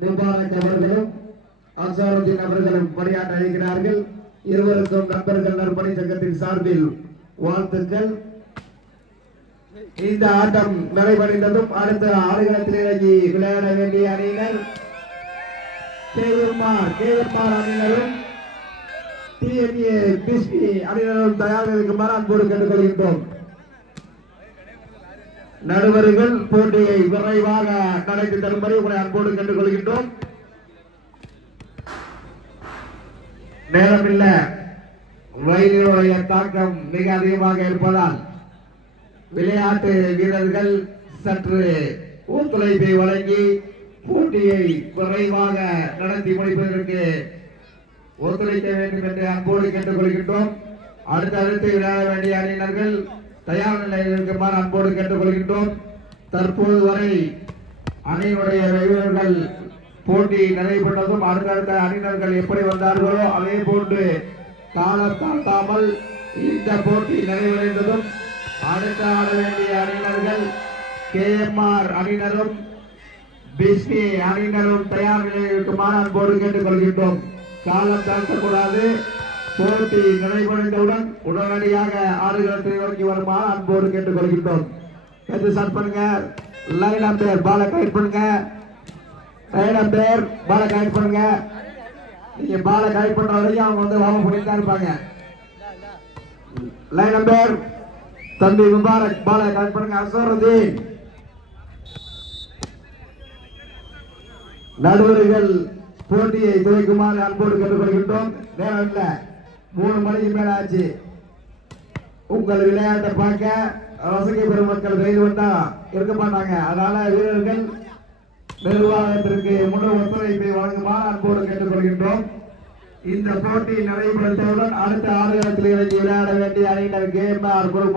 Mubarak அவர்களும் அன்சாருதீன் அவர்களும் பணியாற்ற இருக்கிறார்கள். இருவருக்கும் நண்பர்கள் நற்பணி சங்கத்தின் சார்பில் வாழ்த்துக்கள். இந்த ஆட்டம் நிறைவடைந்ததும் அடுத்த ஆடுகளத்தில் இறங்கி விளையாட வேண்டிய அணியினர் கேஎம்ஆர் அணியினரும் டிஎன்ஏ பிஸ்பி அணியினரும் தயாராக இருக்குமாறு அன்போடு கேட்டுக்கொள்கின்றோம். நடுவர்கள் போட்டியை விரைவாக நடத்தி தரும்படி உங்களை அன்போடு கேட்டுக்கொள்கின்றோம். நேரமில்ல, ரயிலுடைய தாக்கம் மிக அதிகமாக இருப்பதால் விளையாட்டு வீரர்கள் சற்று ஒத்துழைப்பை வழங்கி போட்டியை விரைவாக நடத்தி முடிப்பதற்கு ஒத்துழைக்க வேண்டும் என்று அன்போடு கேட்டுக்கொள்கின்றோம். அடுத்தடுத்து விளையாட வேண்டிய அணியினர்கள் தயார் நிலையில் இருக்குமாறு அன்போடு கேட்டுக்கொள்கின்றோம். தற்போது வரை அணியினுடைய வீரர்கள் போட்டி நடைபெற்றதும் அடுத்தடுத்த அணியினர்கள் எப்படி வந்தார்களோ அதே போன்று காலம் தாழ்த்தாமல் இந்த போட்டி நிறைவடைந்ததும் அடுத்த ஆட வேண்டிய அணியினர்கள் கேஎம்ஆர் அணியினரும் பிஸ்பி அணியினரும் தயார் நிலையில் இருக்குமாறு அன்போடு கேட்டுக்கொள்கின்றோம். காலம் தாழ்த்தக்கூடாது. போட்டி நிறைவடைந்தவுடன் உடனடியாக ஆடுகளத்தை நோக்கி வருமாறு அன்போடு கேட்டுக்கொள்கின்றோம். ஸ்டார்ட் பண்ணுங்க. லைன் அம்பேர் பாலை கைட் பண்ணுங்க. லைன் அம்பேர் பாலை கைட் பண்ணுங்க. நீங்க பாலை கைட் பண்ற வரைக்கும் அவங்க வந்து வாம பண்ணிட்டு தான் இருப்பாங்க. லைன் அம்பேர் தம்பி முபாரக் பாலை கைட் பண்ணுங்க. அசருதீன் நடுவர்கள் போட்டியை துவக்குமாறு அன்போடு கேட்டுக்கொள்கின்றோம். நேரம் இல்ல, 3 மணிக்கு மேல ஆச்சு. உங்கள் விளையாட்டை பார்க்க ரசிக பெருமக்கள் வெயில் வந்தா இருக்க மாட்டாங்க. அதனால வீரர்கள் நிர்வாகத்திற்கு முழு ஒத்துழைப்பை வழங்குமாறு அன்போடு கேட்டுக்கொள்கின்றோம். இந்த போட்டி நடைபெற்றவுடன் அடுத்த ஆடுகளத்தில் இறங்கி விளையாட வேண்டிய அணியினர் கேஎம்ஆர் குரூப்